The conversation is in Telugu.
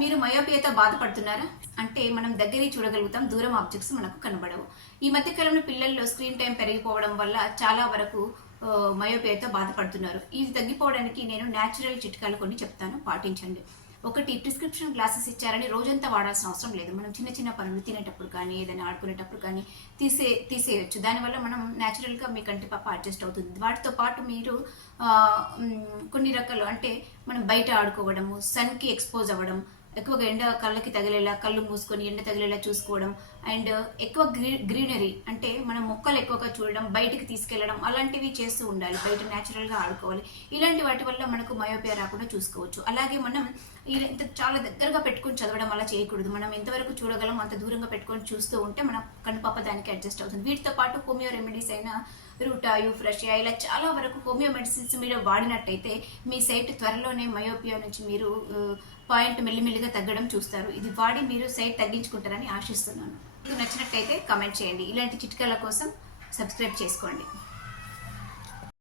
మీరు మయోపియాతో బాధపడుతున్నారా? అంటే మనం దగ్గరే చూడగలుగుతాం దూరం ఆబ్జెక్ట్స్ మనకు కనబడవు. ఈ మధ్య కాలంలో పిల్లల్లో స్క్రీన్ టైం పెరిగిపోవడం వల్ల చాలా వరకు ఆ, మయోపియాతో బాధపడుతున్నారు. ఇది తగ్గిపోవడానికి నేను న్యాచురల్ చిట్కాలు కొన్ని చెప్తాను పాటించండి. ఒకటి ప్రిస్క్రిప్షన్ గ్లాసెస్ ఇచ్చారని రోజంతా వాడాల్సిన అవసరం లేదు. మనం చిన్న చిన్న పనులు తినేటప్పుడు కానీ ఏదైనా ఆడుకునేటప్పుడు కానీ తీసే తీసేయచ్చు. దానివల్ల మనం న్యాచురల్గా మీ కంటి పాప అడ్జస్ట్ అవుతుంది. వాటితో పాటు మీరు కొన్ని రకాలు అంటే మనం బయట ఆడుకోవడము సన్కి ఎక్స్పోజ్ అవ్వడం ఎక్కువగా ఎండ కళ్ళకి తగిలేలా కళ్ళు మూసుకొని ఎండ తగిలేలా చూసుకోవడం అండ్ ఎక్కువ గ్రీ గ్రీనరీ అంటే మనం మొక్కలు ఎక్కువగా చూడడం బయటికి తీసుకెళ్ళడం అలాంటివి చేస్తూ ఉండాలి. బయట న్యాచురల్గా ఆడుకోవాలి. ఇలాంటి వాటి వల్ల మనకు మయోపియా రాకుండా చూసుకోవచ్చు. అలాగే మనం ఇంత చాలా దగ్గరగా పెట్టుకొని చదవడం అలా చేయకూడదు. మనం ఎంతవరకు చూడగలం అంత దూరంగా పెట్టుకొని చూస్తూ ఉంటే మన కనుపాప దానికి అడ్జస్ట్ అవుతుంది. వీటితో పాటు హోమియో రెమెడీస్ అయినా రూటాయు ఫ్రెషియా ఇలా చాలా వరకు హోమియో మెడిసిన్స్ మీరు వాడినట్టయితే మీ సైట్ త్వరలోనే మయోపియా నుంచి మీరు పాయింట్ మెల్లిమెల్లిగా తగ్గడం చూస్తారు. ఇది వాడి మీరు సైట్ తగ్గించుకుంటారని ఆశిస్తున్నాను. మీకు నచ్చినట్టయితే కమెంట్ చేయండి. ఇలాంటి చిట్కాల కోసం సబ్స్క్రైబ్ చేసుకోండి.